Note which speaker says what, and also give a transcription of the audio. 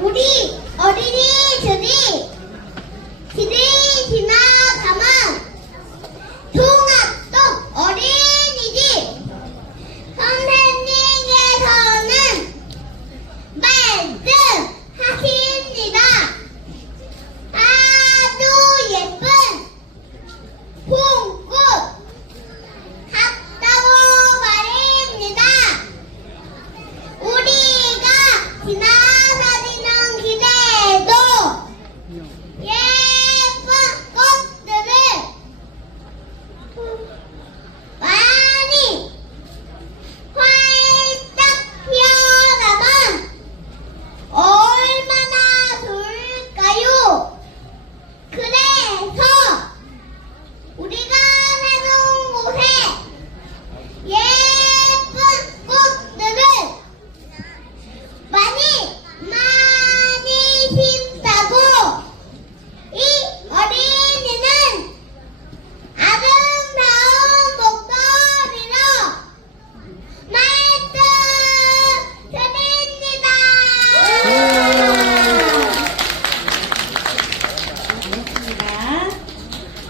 Speaker 1: 우리 어린이 들이 길이 지나 No.